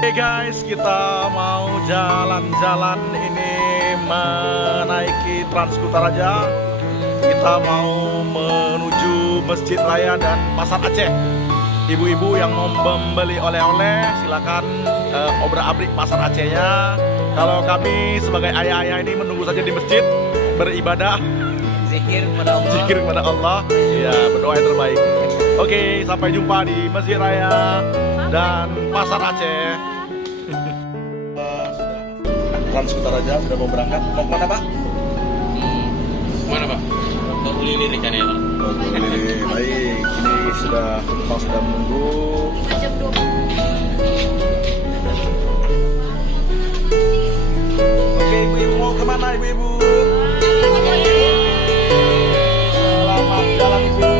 Oke guys, kita mau jalan-jalan ini menaiki Trans-Kutaraja. Kita mau menuju Masjid Raya dan Pasar Aceh. Ibu-ibu yang mau membeli oleh-oleh silakan obrak-abrik Pasar Acehnya. Kalau kami sebagai ayah-ayah ini menunggu saja di masjid beribadah, zikir kepada Allah. Zikir kepada Allah. Ya, berdoa yang terbaik. Oke, sampai jumpa di Masjid Raya dan Pasar Aceh. Trans-Kutaraja sudah mau berangkat. Mau kemana Pak? Mana Pak? Ke Ulili rencananya Pak. Oh, Ulili. Baik, ini sudah penumpang sudah menunggu. Jam 12. Oke, ibu-ibu mau kemana ibu-ibu? Selamat jalan ibu.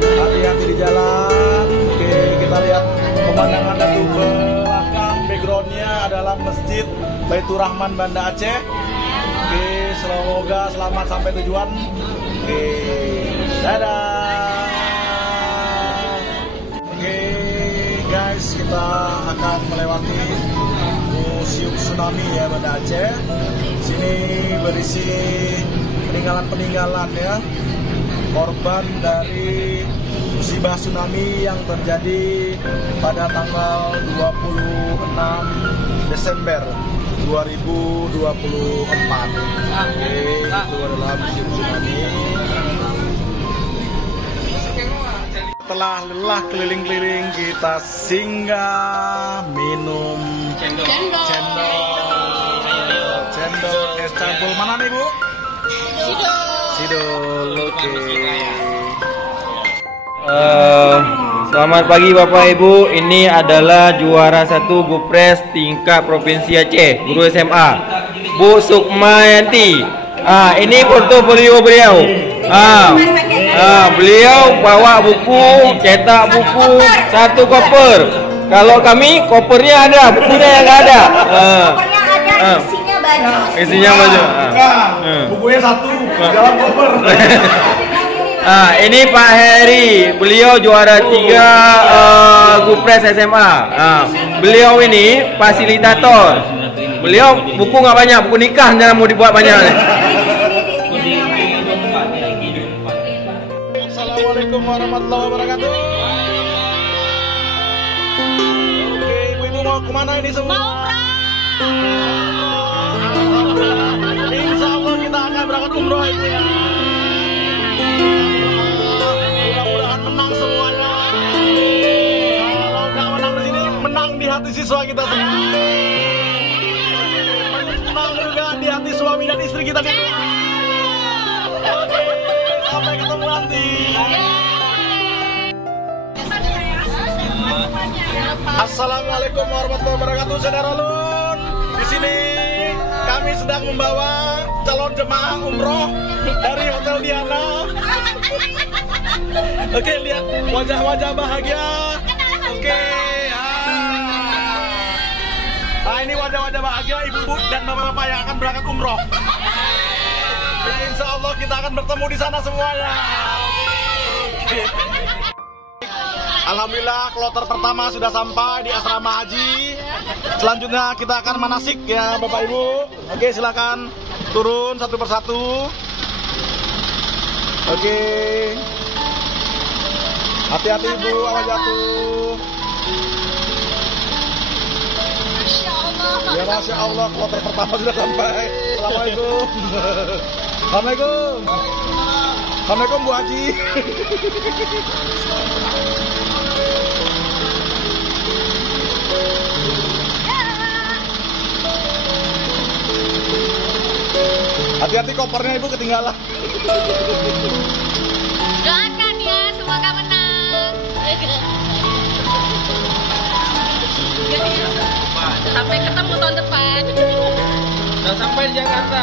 Hati-hati di jalan. Oke, kita lihat pemandangan dari belakang. Backgroundnya adalah Masjid Baitur Rahman Banda Aceh. Oke, semoga selamat sampai tujuan. Oke, dadah. Oke guys, kita akan melewati Museum Tsunami ya Banda Aceh. Sini berisi peninggalan-peninggalan ya, korban dari musibah tsunami yang terjadi pada tanggal 26 Desember 2024. Oke, itu adalah museum tsunami. Setelah lelah keliling-keliling, kita singgah minum cendol es campur. Mana nih Bu? Sidol. Oke. Selamat pagi Bapak Ibu, ini adalah juara 1 Gupres tingkat Provinsi Aceh, guru SMA, Bu Sukmayanti. Ini portofolio beliau. Beliau bawa buku, cetak buku 1 koper. Kalau kami kopernya ada, bukunya yang nggak ada. Kopernya ada, isinya baju. Isinya baju. Bukunya 1 dalam koper. Ini Pak Heri, beliau juara 3 Gupres SMA. Beliau ini fasilitator. Beliau buku nggak banyak, buku nikah jangan mau dibuat banyak. Assalamualaikum warahmatullahi wabarakatuh. Oke, ibu-ibu mau kemana ini semua? Insya Allah kita akan berangkat umroh ibu ya. Mudah-mudahan menang semuanya. Kalau nggak menang di sini, menang di hati siswa kita semua. Menang juga di hati suami dan istri kita di rumah. Oke, sampai ketemu nanti. Assalamualaikum warahmatullahi wabarakatuh, saudara Lun. Di sini kami sedang membawa calon jemaah umroh dari Hotel Diana. Oke, lihat wajah-wajah bahagia. Oke, ini wajah-wajah bahagia ibu-ibu dan bapak-bapak yang akan berangkat umroh. Insya Allah kita akan bertemu di sana semuanya. Oke. Alhamdulillah kloter pertama sudah sampai di asrama haji. Selanjutnya kita akan manasik ya Bapak Ibu. Oke, silakan turun satu persatu. Oke. Hati-hati ibu, awas jatuh. Masya Allah. Ya Masya Allah, kloter pertama sudah sampai. Assalamualaikum. Assalamualaikum. Assalamualaikum Bu Haji. Hati-hati kopernya ibu ketinggalan. Doakan ya, semoga menang. Sampai ketemu tahun depan. Udah sampai di Jakarta.